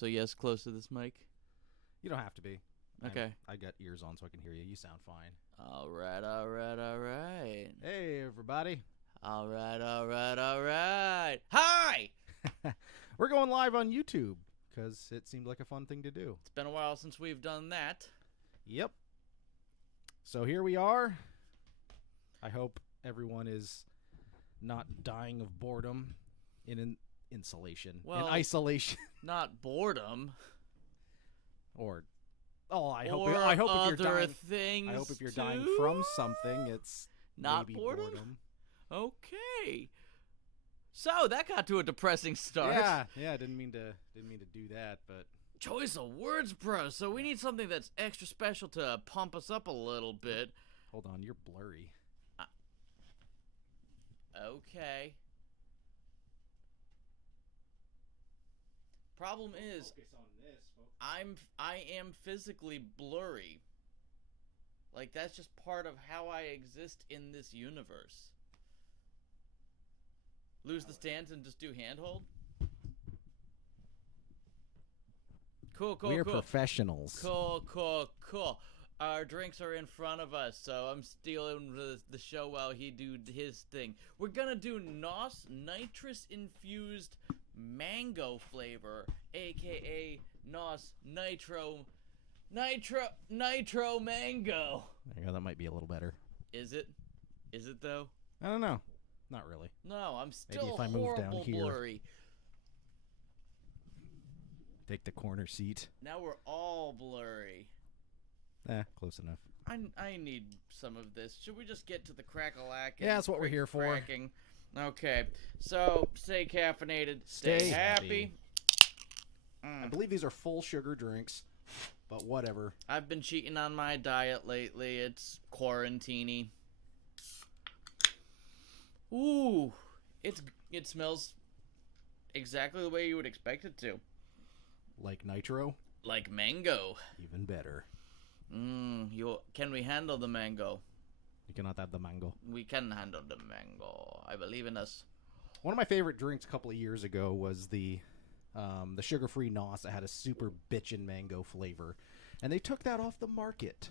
So yes, close to this mic. You don't have to be. Okay. I got ears on so I can hear you. You sound fine. All right, all right, all right. Hey, everybody. All right, all right, all right. Hi! We're going live on YouTube because it seemed like a fun thing to do. It's been a while since we've done that. Yep. So here we are. I hope everyone is not dying of boredom in insulation, Well, in isolation, Not boredom. or I or hope if you're other dying, things I hope if you're too? dying from something, it's Not maybe boredom? Okay. So that got to a depressing start. Yeah. Didn't mean to do that, but Choice of words, bro. So we need something that's extra special to pump us up a little bit. hold on, you're blurry. Okay. Problem is, Focus on this, folks. I am physically blurry. Like that's just part of how I exist in this universe. Lose the stance and just do handhold. Cool. We're professionals. Cool. Our drinks are in front of us, so I'm stealing the show while he do his thing. We're gonna do NOS nitrous infused mango flavor, aka NOS nitro mango. There you go. That might be a little better. Is it? Is it though? I don't know. Not really. No, I'm Maybe still if I move down horrible here. blurry. Take the corner seat. Now we're all blurry. Close enough. I need some of this. Should we just get to the crackalack? Yeah, that's what we're here for. Cracking. Okay, so stay caffeinated, Stay stay happy. I believe these are full sugar drinks, but whatever. I've been cheating on my diet lately. It's quarantine-y. Ooh, it smells exactly the way you would expect it to. Like nitro? Like mango. Even better. Can we handle the mango? You cannot have the mango. We can handle the mango. I believe in us. One of my favorite drinks a couple of years ago was the sugar-free NOS that had a super bitchin' mango flavor. And they took that off the market.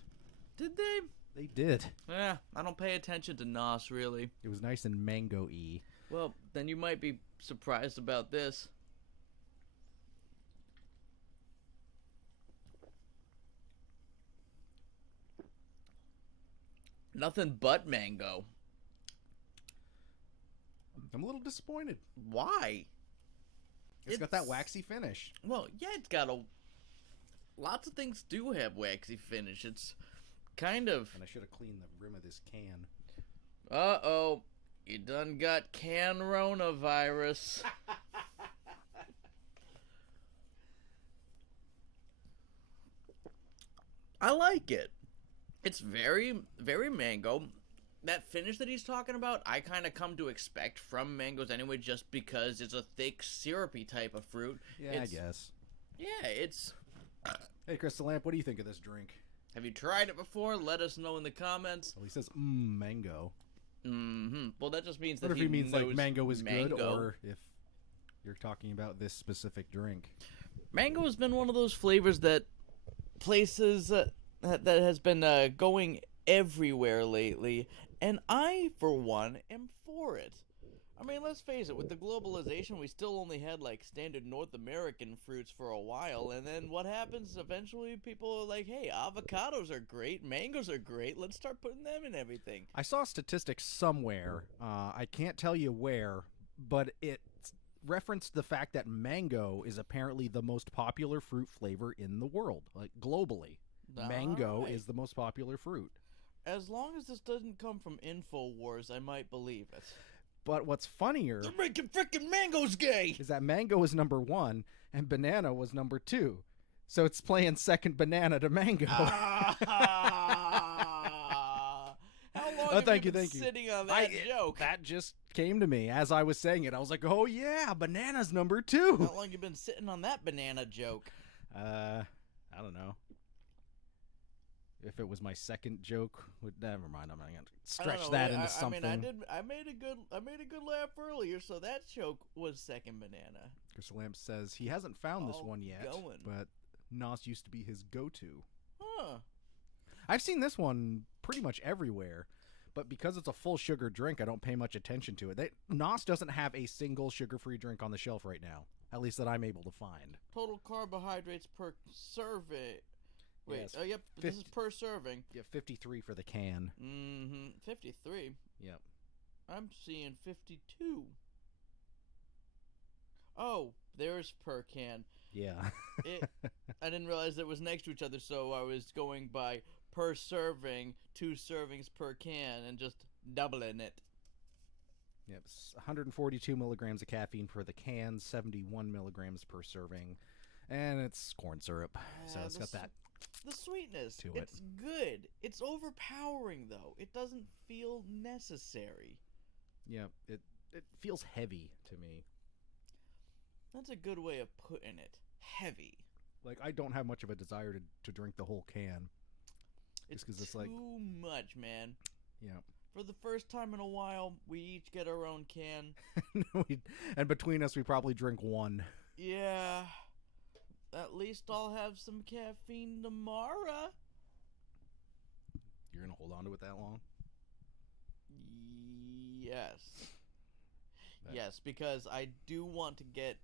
Did they? They did. Yeah, I don't pay attention to NOS, really. It was nice and mango-y. Well, then you might be surprised about this. Nothing but mango. I'm a little disappointed. Why? It's got that waxy finish. Well, yeah, it's got a... Lots of things do have waxy finish. It's kind of... And I should have cleaned the rim of this can. Uh-oh. You done got can-ronavirus. I like it. It's very, very mango. That finish that he's talking about, I kind of come to expect from mangoes anyway, just because it's a thick, syrupy type of fruit. Yeah, I guess. Yeah, it's... Hey, Crystal Lamp, what do you think of this drink? Have you tried it before? Let us know in the comments. Well, he says, mango. Well, that just means What that if he means like knows mango is good, mango. or if you're talking about this specific drink? Mango has been one of those flavors that places that has been going everywhere lately, and I, for one, am for it. I mean, let's face it, with the globalization, we still only had, like, standard North American fruits for a while, and then what happens? Eventually, people are like, hey, avocados are great, mangoes are great, let's start putting them in everything. I saw statistics somewhere, I can't tell you where, but it referenced the fact that mango is apparently the most popular fruit flavor in the world, like globally. Mango is the most popular fruit. As long as this doesn't come from InfoWars, I might believe it. But what's funnier... They're making frickin' mangoes gay! ...is that mango is number 1, and banana was number 2. So it's playing second banana to mango. How long have thank you you, been thank you. sitting on that joke? That just came to me as I was saying it. I was like, oh yeah, banana's number 2. How long you been sitting on that banana joke? I don't know. If it was my second joke, never mind. I'm not gonna I don't stretch know, that into something. I mean, I made a good laugh earlier, so that joke was second banana. Crystal Lamp says he hasn't found this All one yet, going. but NOS used to be his go-to. Huh. I've seen this one pretty much everywhere, but because it's a full sugar drink, I don't pay much attention to it. NOS doesn't have a single sugar-free drink on the shelf right now, at least that I'm able to find. Total carbohydrates per serving. Wait, Yes, yep, this is per serving. Yeah, 53 for the can. 53. Yep. I'm seeing 52. Oh, there's per can. Yeah. I didn't realize it was next to each other, so I was going by per serving, 2 servings per can, and just doubling it. Yep, 142 milligrams of caffeine per the can, 71 milligrams per serving, and it's corn syrup, so it's got that. The sweetness to it. It's good. It's overpowering, though. It doesn't feel necessary. Yeah, it feels heavy to me. That's a good way of putting it. Heavy. Like, I don't have much of a desire to drink the whole can. It's it's too like, much, man. Yeah. For the first time in a while, we each get our own can. And between us, we probably drink one. Yeah. At least I'll have some caffeine tomorrow. You're going to hold on to it that long? Yes. Yes, because I do want to get...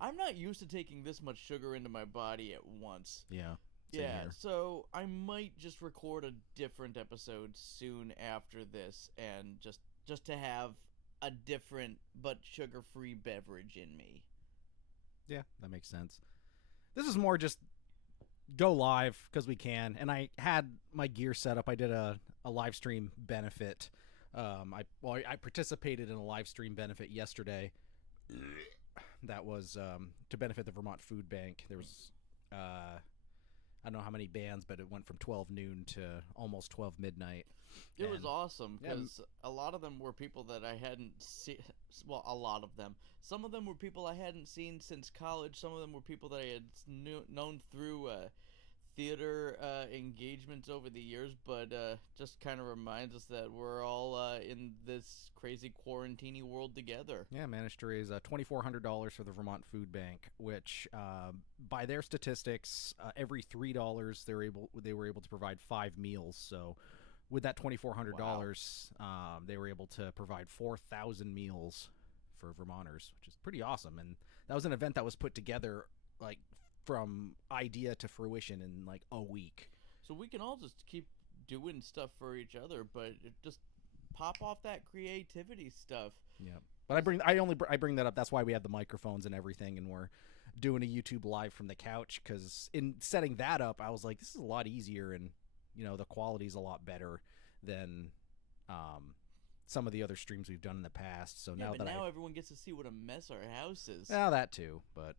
I'm not used to taking this much sugar into my body at once. Yeah. Yeah, here. so I might just record a different episode soon after this, and just to have a different but sugar-free beverage in me. Yeah, that makes sense. This is more just go live because we can, and I had my gear set up. I did a live stream benefit. I participated in a live stream benefit yesterday. That was to benefit the Vermont Food Bank. There was I don't know how many bands, but it went from 12 noon to almost 12 midnight. It was awesome because a lot of them were people that I hadn't seen. Well, a lot of them. Some of them were people I hadn't seen since college. Some of them were people that I had known through theater engagements over the years. But just kind of reminds us that we're all in this crazy quarantine world together. Yeah, managed to raise $2,400 for the Vermont Food Bank, which by their statistics, every $3 they were able to provide 5 meals. So with that $2,400, they were able to provide 4,000 meals for Vermonters, which is pretty awesome. And that was an event that was put together like from idea to fruition in like a week. So we can all just keep doing stuff for each other, but just pop off that creativity stuff. Yeah. But I bring that up. That's why we have the microphones and everything, and we're doing a YouTube live from the couch, because in setting that up, I was like, this is a lot easier, and the quality's a lot better than some of the other streams we've done in the past. So now everyone gets to see what a mess our house is. Now that too, but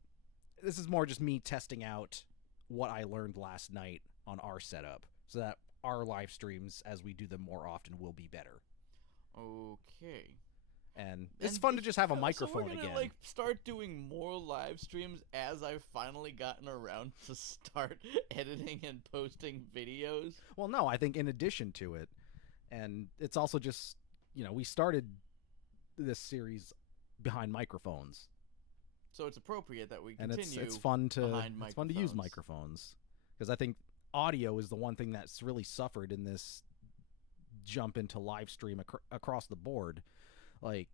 this is more just me testing out what I learned last night on our setup, so that our live streams, as we do them more often, will be better. Okay. And it's fun to just have a microphone again. So we're gonna start doing more live streams as I've finally gotten around to start editing and posting videos. Well, no, I think in addition to it, and it's also just we started this series behind microphones, so it's appropriate that we continue. And it's fun to use microphones, because I think audio is the one thing that's really suffered in this jump into live stream across the board. Like,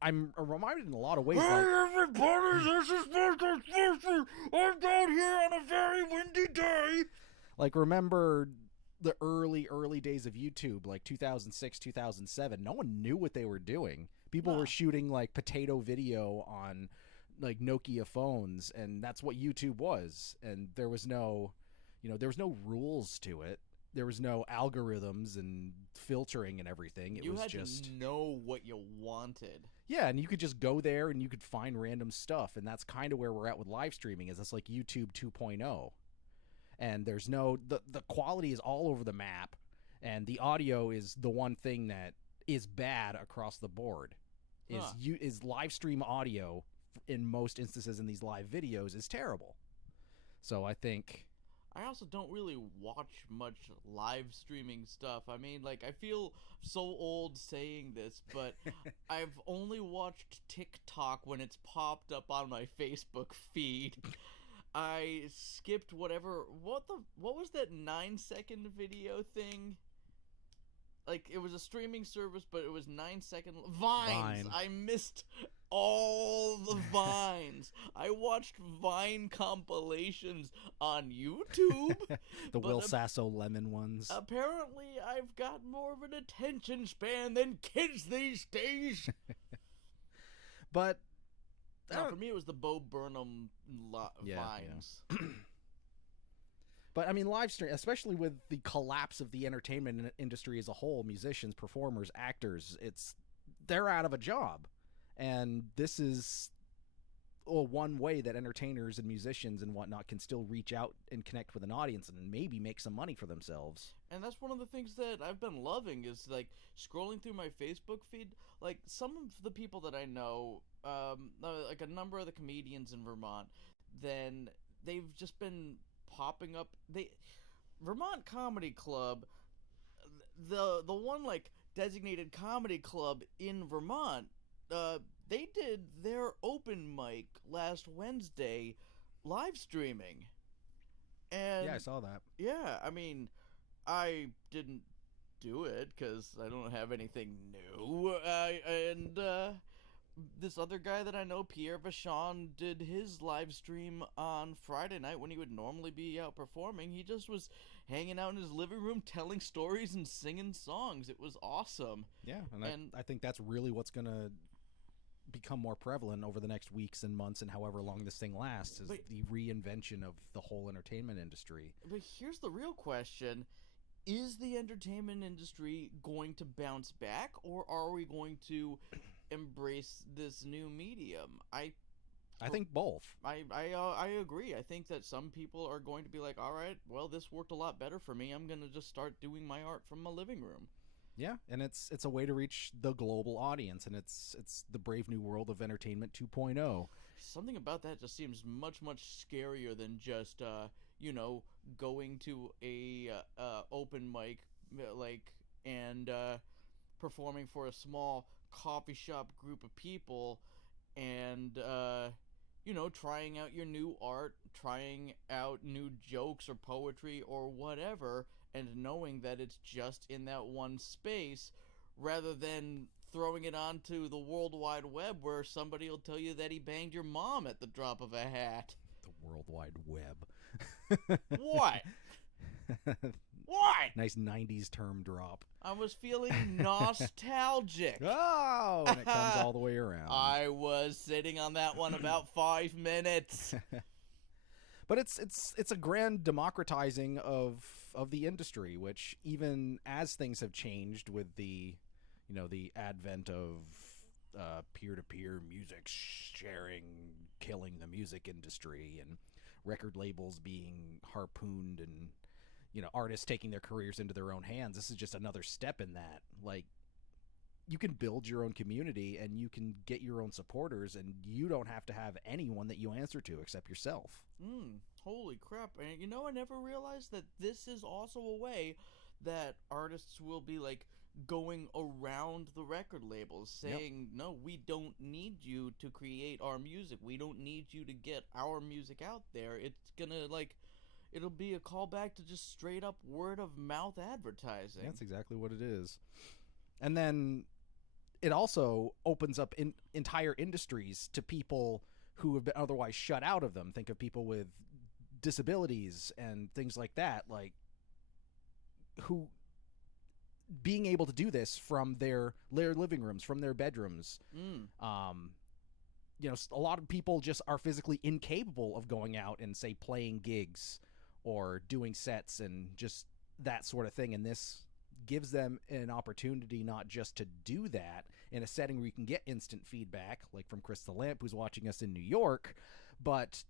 I'm reminded in a lot of ways. Hey, everybody, this is Mr. Fisher. I'm down here on a very windy day. Like, remember the early days of YouTube, like 2006, 2007. No one knew what they were doing. People were shooting like potato video on like Nokia phones, and that's what YouTube was. And there was no, there was no rules to it. There was no algorithms and filtering and everything. It was just to know what you wanted. Yeah, and you could just go there and you could find random stuff, and that's kind of where we're at with live streaming. Is it's like YouTube 2.0, and there's no the quality is all over the map, and the audio is the one thing that is bad across the board. Is live stream audio in most instances in these live videos is terrible. So I think I also don't really watch much live streaming stuff. I mean, like, I feel so old saying this, but I've only watched TikTok when it's popped up on my Facebook feed. I skipped whatever. What was that 9-second video thing? Like, it was a streaming service, but it was 9-second Vines. Vine. I missed all the Vines. I watched Vine compilations on YouTube. The but Will Sasso lemon ones. apparently, I've got more of an attention span than kids these days. But Now, for me, it was the Bo Burnham Yeah, Vines. But I mean, live stream, especially with the collapse of the entertainment industry as a whole, musicians, performers, actors, they're out of a job. And this is one way that entertainers and musicians and whatnot can still reach out and connect with an audience and maybe make some money for themselves. And that's one of the things that I've been loving is, like, scrolling through my Facebook feed. Like, some of the people that I know, like a number of the comedians in Vermont, then they've just been popping up. Vermont Comedy Club, the one, like, designated comedy club in Vermont, they did their open mic last Wednesday live streaming. And Yeah, I saw that. yeah, I mean, I didn't do it because I don't have anything new. And this other guy that I know, Pierre Vachon, did his live stream on Friday night when he would normally be out performing. He just was hanging out in his living room telling stories and singing songs. It was awesome. Yeah, and I think that's really what's going to become more prevalent over the next weeks and months and however long this thing lasts, is the reinvention of the whole entertainment industry. But here's the real question. Is the entertainment industry going to bounce back, or are we going to embrace this new medium? I think both. I agree. I think that some people are going to be like, all right, well, this worked a lot better for me. I'm going to just start doing my art from my living room. Yeah, and it's a way to reach the global audience, and it's the brave new world of entertainment 2.0. Something about that just seems much, much scarier than just, going to a open mic, and performing for a small coffee shop group of people, and trying out your new art, trying out new jokes or poetry or whatever, and knowing that it's just in that one space, rather than throwing it onto the World Wide Web where somebody will tell you that he banged your mom at the drop of a hat. The World Wide Web. What? What? Nice 90s term drop. I was feeling nostalgic. Oh, and it comes all the way around. I was sitting on that one about 5 minutes. But it's a grand democratizing of the industry, which, even as things have changed with the advent of peer-to-peer music sharing killing the music industry, and record labels being harpooned, and artists taking their careers into their own hands, this is just another step in that. Like, you can build your own community and you can get your own supporters, and you don't have to have anyone that you answer to except yourself. Holy crap. And I never realized that this is also a way that artists will be, like, going around the record labels saying, no, we don't need you to create our music. We don't need you to get our music out there. It's gonna, like, it'll be a callback to just straight up word of mouth advertising. That's exactly what it is. And then it also opens up entire industries to people who have been otherwise shut out of them. Think of people with disabilities and things like that, like, who being able to do this from their living rooms, from their bedrooms. A lot of people just are physically incapable of going out and, say, playing gigs or doing sets and just that sort of thing. And this gives them an opportunity not just to do that in a setting where you can get instant feedback, like from Chris the Lamp, who's watching us in New York, but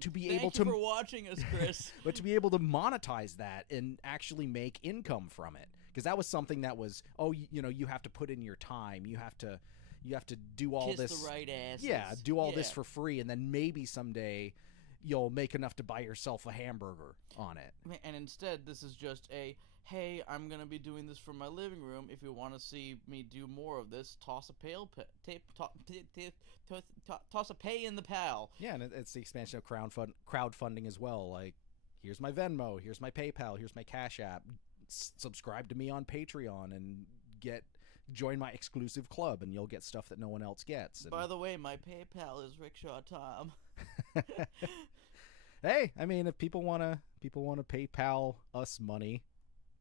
to be able to... Thank you for watching us, Chris. But to be able to monetize that and actually make income from it. Because that was something that was, you have to put in your time. You have to do all Kiss this... the right asses. Yeah, do all this for free, and then maybe someday you'll make enough to buy yourself a hamburger on it. And instead, this is just a, hey, I'm going to be doing this from my living room. If you want to see me do more of this, toss a pay in the pal. Yeah, and it's the expansion of crowdfunding as well. Like, here's my Venmo, here's my PayPal, here's my Cash App. Subscribe to me on Patreon and join my exclusive club, and you'll get stuff that no one else gets. And by the way, my PayPal is Rickshaw Tom. Hey, I mean, if people want to PayPal us money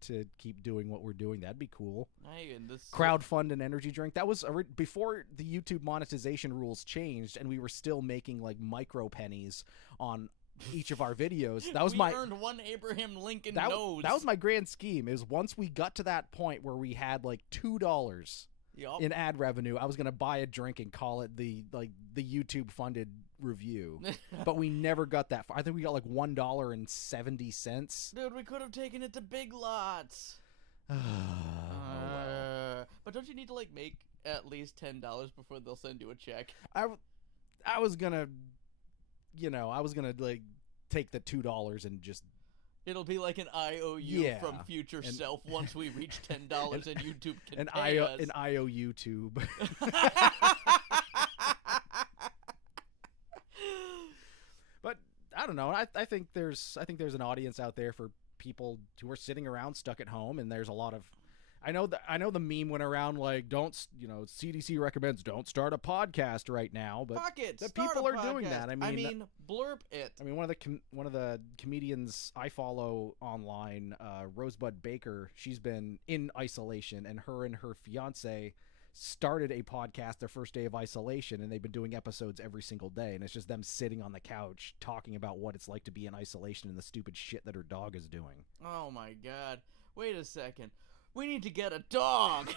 to keep doing what we're doing, that'd be cool. Hey, and this crowdfund an energy drink. That was before the YouTube monetization rules changed, and we were still making like micro pennies on each of our videos. That was we earned one Abraham Lincoln nose. That was my grand scheme. Is once we got to that point where we had like $2 in ad revenue, I was gonna buy a drink and call it the YouTube funded review. But we never got that far. I think we got like $1.70. Dude, we could have taken it to Big Lots. Well. But don't you need to like make at least $10 before they'll send you a check? I was gonna like take the $2 and just. It'll be like an IOU from future self once we reach $10 and YouTube can pay us. An IOU tube. But I don't know. I think there's an audience out there for people who are sitting around stuck at home, and there's a lot of. I know the meme went around like, CDC recommends don't start a podcast right now, but fuck it, people are doing that. I mean, blurb it. I mean, one of the comedians I follow online, Rosebud Baker, she's been in isolation, and her fiance started a podcast their first day of isolation, and they've been doing episodes every single day, and it's just them sitting on the couch talking about what it's like to be in isolation and the stupid shit that her dog is doing. Oh my god. Wait a second. We need to get a dog.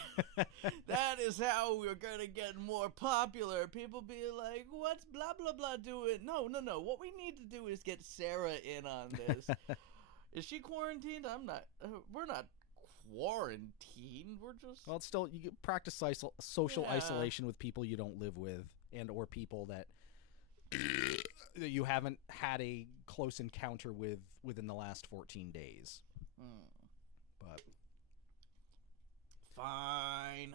That is how we're going to get more popular. People be like, what's blah, blah, blah doing? No. What we need to do is get Sarah in on this. Is she quarantined? I'm not. We're not quarantined. We're just. Well, it's still, you practice social isolation with people you don't live with, and or people that you haven't had a close encounter with within the last 14 days. But. Fine.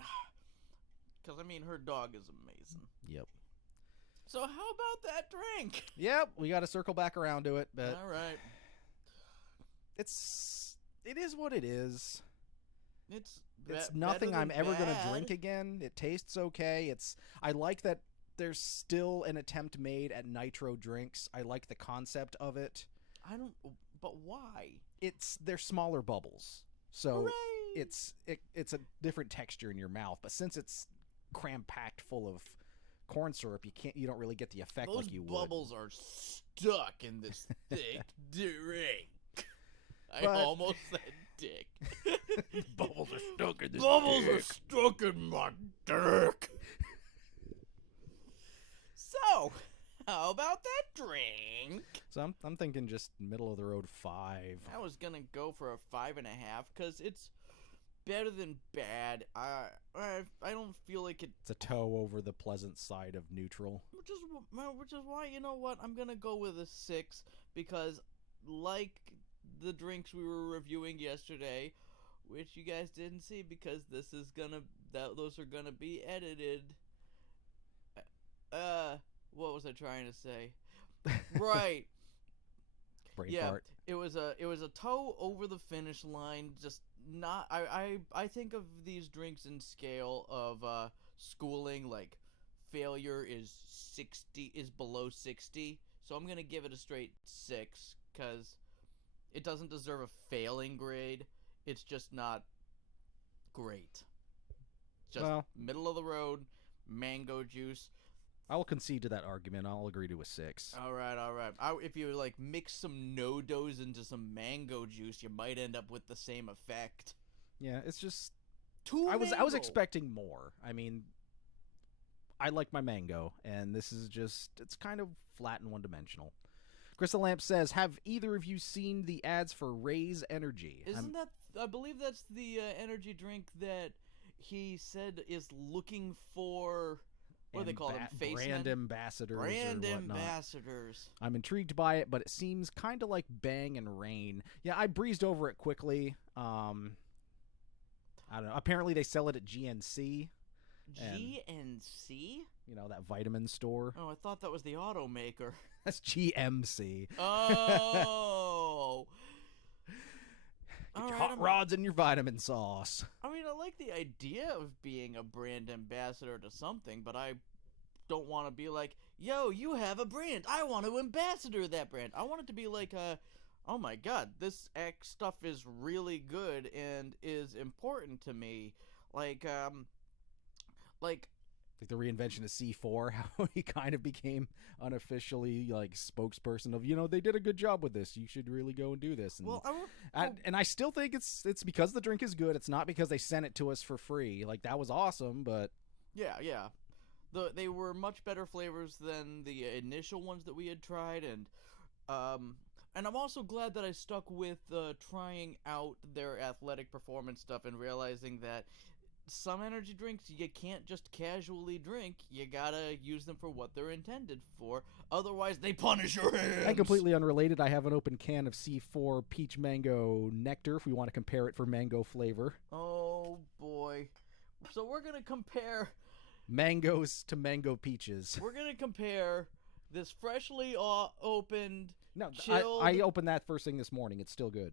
Because, I mean, her dog is amazing. Yep. So how about that drink? Yep, we got to circle back around to it. But all right. It is what it is. It's nothing I'm ever going to drink again. It tastes okay. I like that there's still an attempt made at nitro drinks. I like the concept of it. But why? They're smaller bubbles. So Hooray! it's a different texture in your mouth, but since it's cram packed full of corn syrup, you don't really get the effect like you would. Those bubbles are stuck in this thick drink. I almost said dick. Bubbles are stuck in this Bubbles dick. are stuck in my dick. So, how about that drink? So I'm thinking just middle of the road 5. I was gonna go for a 5.5 because it's better than bad. I don't feel like it's a toe over the pleasant side of neutral. Which is why, you know what, I'm gonna go with a 6 because, like the drinks we were reviewing yesterday, which you guys didn't see because those are gonna be edited. What was I trying to say? Right. Brain yeah, fart. It was a toe over the finish line. Just not. I think of these drinks in scale of schooling. Like failure is below 60. So I'm gonna give it a straight 6 because it doesn't deserve a failing grade. It's just not great. Just middle of the road, mango juice. I will concede to that argument. I'll agree to a 6. All right. If you like mix some no-dos into some mango juice, you might end up with the same effect. Yeah, it's just I was expecting more. I mean, I like my mango, and this is just it's kind of flat and one-dimensional. Crystal Lamp says, "Have either of you seen the ads for Raise Energy?" I believe that's the energy drink that he said is looking for What do they call them? Face brand men? ambassadors Brand or whatnot. ambassadors. I'm intrigued by it, but it seems kind of like Bang and Rain. Yeah, I breezed over it quickly. I don't know. Apparently, they sell it at GNC. GNC? You know, that vitamin store. Oh, I thought that was the automaker. That's GMC. Oh. Get your hot rods and your vitamin sauce. I mean, I like the idea of being a brand ambassador to something, but I don't want to be like, yo, you have a brand. I want to ambassador that brand. I want it to be like oh my god, this X stuff is really good and is important to me. Like the reinvention of C4, how he kind of became unofficially like spokesperson of, you know, they did a good job with this. You should really go and do this. And, well, and I still think it's because the drink is good. It's not because they sent it to us for free. Like, that was awesome, but yeah. They were much better flavors than the initial ones that we had tried, and I'm also glad that I stuck with trying out their athletic performance stuff and realizing that some energy drinks you can't just casually drink. You gotta use them for what they're intended for. Otherwise, they punish your hands. And completely unrelated, I have an open can of C4 Peach Mango Nectar if we want to compare it for mango flavor. Oh, boy. So we're gonna compare mangoes to mango peaches. We're gonna compare this freshly opened, no, chilled... I opened that first thing this morning. It's still good.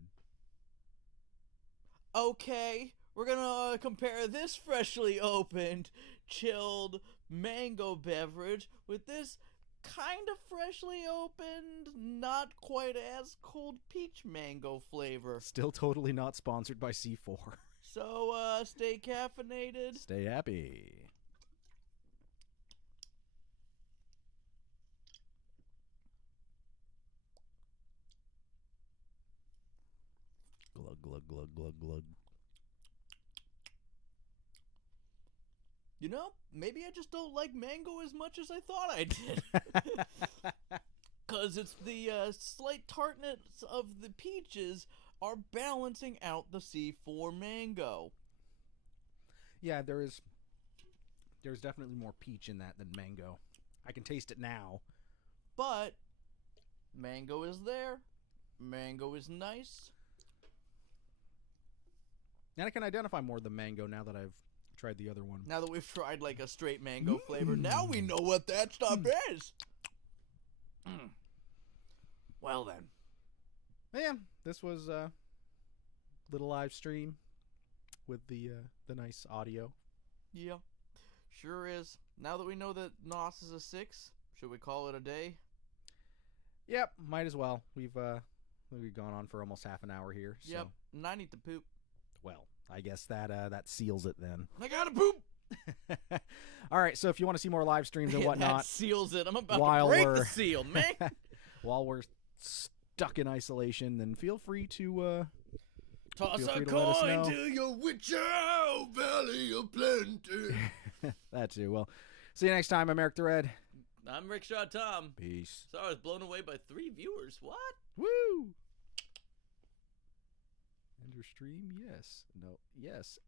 Okay. We're gonna compare this freshly opened, chilled mango beverage with this kind of freshly opened, not quite as cold peach mango flavor. Still totally not sponsored by C4. So, stay caffeinated. Stay happy. Glug, glug, glug, glug, glug. You know, maybe I just don't like mango as much as I thought I did. Because it's the slight tartness of the peaches are balancing out the C4 mango. Yeah, there's definitely more peach in that than mango. I can taste it now. But mango is there. Mango is nice. And I can identify more the mango now that I've tried the other one. Now that we've tried like a straight mango flavor, now we know what that stuff is. Well then. Yeah, this was a little live stream with the nice audio. Yeah, sure is. Now that we know that NOS is a 6, should we call it a day? Yep, might as well. We've gone on for almost half an hour here. So. Yep, and I need to poop. Well, I guess that seals it then. I gotta poop! All right, so if you want to see more live streams and whatnot, that seals it. I'm about to break the seal, man. While we're stuck in isolation, then feel free to toss a coin to your Witcher Valley of Plenty. That too. Well, see you next time. I'm Eric the Red. I'm Rickshaw Tom. Peace. Sorry, I was blown away by 3 viewers. What? Woo! End your stream? Yes. No. Yes.